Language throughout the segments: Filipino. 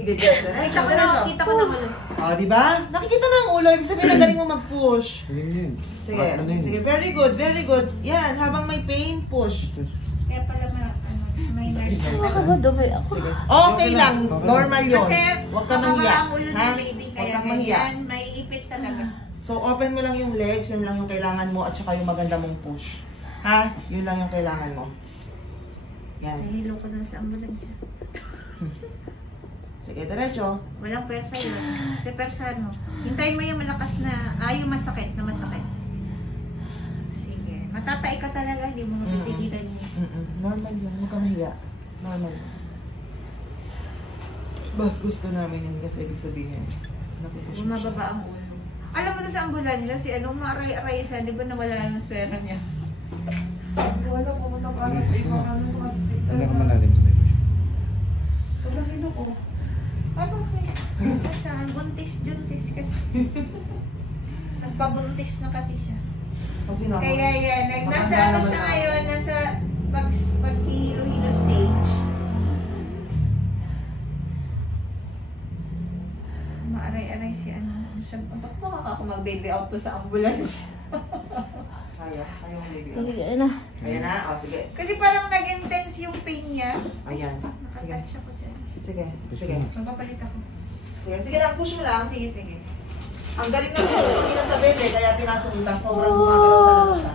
Sige, diretso. Nakita ko na ulo. Oh, di ba? Nakikita na ang ulo. Ibig sabihin na galing mo mag-push. Sige, sige. Very good, very good. Yan, habang may pain, push. Kaya pala may nurse. Sige. Okay lang. Normal yun. Kasi huwag kang mahiya. ang ulo ng baby. Huwag Kaya kang mahiya. ganyan, may ipit talaga. So, open mo lang yung legs. Yun lang yung kailangan mo. At saka yung maganda mong push. Ha? Yun lang yung kailangan mo. Yan. Nahilo ko dun sa ambulansya. Sige, diretso. Walang pwersa yun. Kasi pwersahan mo. Hintayin mo yung malakas na, yung masakit na masakit. Sige. Matatay ka talaga, hindi mo mapipigilan mo. Normal yun. Huwag kang mahiya. Normal. Mas gusto namin yun kasi ibig sabihin. Napupush mo siya. Bumababa ang ulo. Alam mo na sa ambulansya, si maaray-aray siya, di ba nawala yung swera niya? Wala pumunta para sa ibang hospital. Hindi ka malalim sa push. Sobrang hilo ko. Ano kaya? Saan? Buntis kasi. Nagpabuntis na kasi siya. Kasi naman. Kaya yan, nasa ano siya ngayon, nasa paghihilo-hilo stage. Maaray-aray si ano. Ba't makaka mag-baby out to sa ambulance? Kaya yung baby. Kaya na. Kaya na? O, sige. Kasi parang nag-intense yung pain niya. Ayan. Sige. Nakatouch ako dyan. Sige. Sige. Magpapalit ako. Sige. Sige lang. Push mo lang. Sige, sige. Ang galing na po. Hindi na sa bebe. Kaya pinasulitan. Sobrang gumagalaw talaga siya.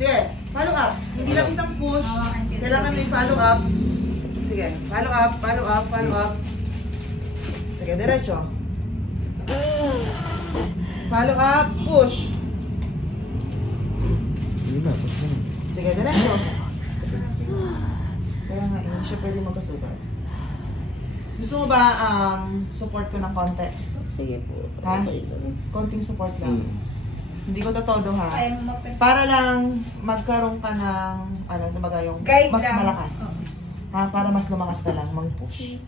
Sige. Follow up. Hindi lang isang push. Kailangan may follow up. Sige. Follow up. Follow up. Follow up. Sige. Diretso. Follow up. Push. Sige, diretso. Kaya nga, hindi siya pwede magkasugat. Gusto mo ba support ko ng konti? Sige po. Ha? Okay lang. Konting support lang. Hindi ko tatodo ha. Kaya mo Para lang magkaroon ka ng, kumbaga yung Guide mas lang. malakas. Ha? Para mas lumakas ka lang, mang-push.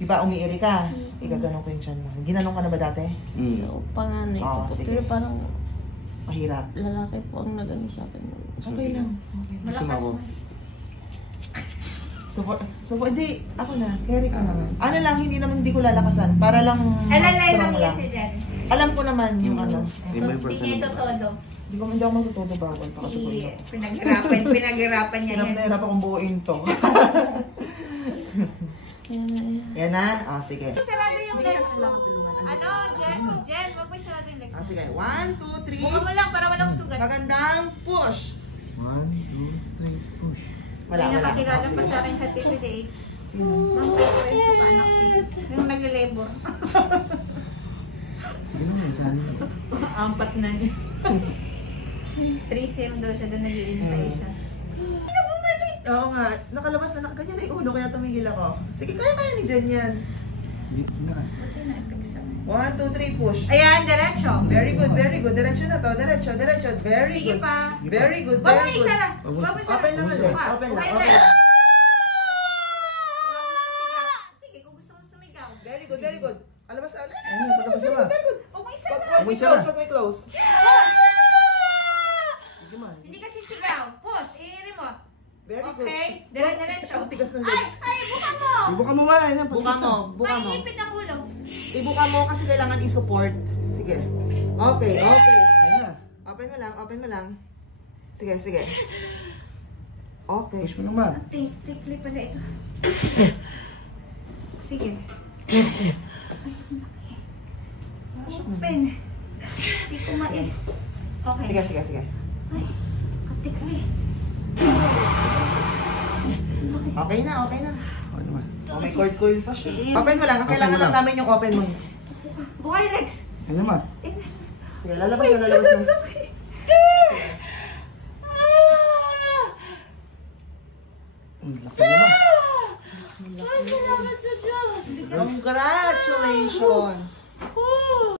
Diba, umiiri ka? Igaganon ko yung tiyan mo. Ginanong ka na ba dati? So, panganay ko po. Sige. Pero parang Mahirap. lalaki po ang nagano sa akin. Okay lang. Okay lang. Malakas mo. Support, hindi, ako na, carry ko naman. Ano lang, hindi ko lalakasan. Para lang Alalay lang strong yan si Jen. Alam ko naman yung ano. Hindi niya ito todo. Hindi ako matututo bawal. Si pinaghirapan niya yan. Pinag-nahirap akong buuin to. Yan na? Sige. Sarado yung legs mo. Jen, wag mo sarado yung legs mo. Sige, 1, 2, 3. Buka mo lang para walang sugat. Magandang push. 1, 2, 3, push. Wala. May nakakilala pa sa akin sa TPDH. Sino? Ma'am, pero sa anak ko. Yung nagle-labor. Sino mo sa akin? Ampat na niya. 3 daw siya, doon nag-i-intay siya. Hindi ka bumalik! Oo nga, nakalabas na ganyan na yung ulo, kaya tumigil ako. Sige, kaya ni Jen yan. Hindi na. Buti na, ipigsa. 1, 2, 3, push. Ayan, diretso. Very good, very good. Diretso na to, diretso. Very Sige good. pa. Very good, Wag mo very good. isa na. Wag mo isa na. Open naman legs, open lang, open lang. Wag mo isigaw. Sige, kung gusto mo sumigaw. Very good, very good. Alabas na. Palabas na ba? Very good. Wag mo isa na. Wag mo close, wag mo close. Sige ma. Hindi kasi sigaw. Push, iiri mo. Very good. Okay, diretso. Ang tigas ng Ay, legs. buka mo. Ibuka mo wala. Buka mo, buka mo. Maiipit ang ulo. Ibuka mo kasi kailangan i-support. Sige. Okay, okay. Ayun na. Open mo lang. Sige, sige. Okay. Push mo naman. Ang tikli pala ito. Sige. Open. Hindi ko Okay. Sige, sige, sige. Ay, katikli. Okay na, okay na. Ano naman? Oh, may cord coil pa siya. Open mo lang. Ang kailangan lang namin yung open mo. Buka yung legs. Ayun naman. Sige, lalabas na, lalabas na. Ang laki naman. Salamat sa Diyos. Congratulations!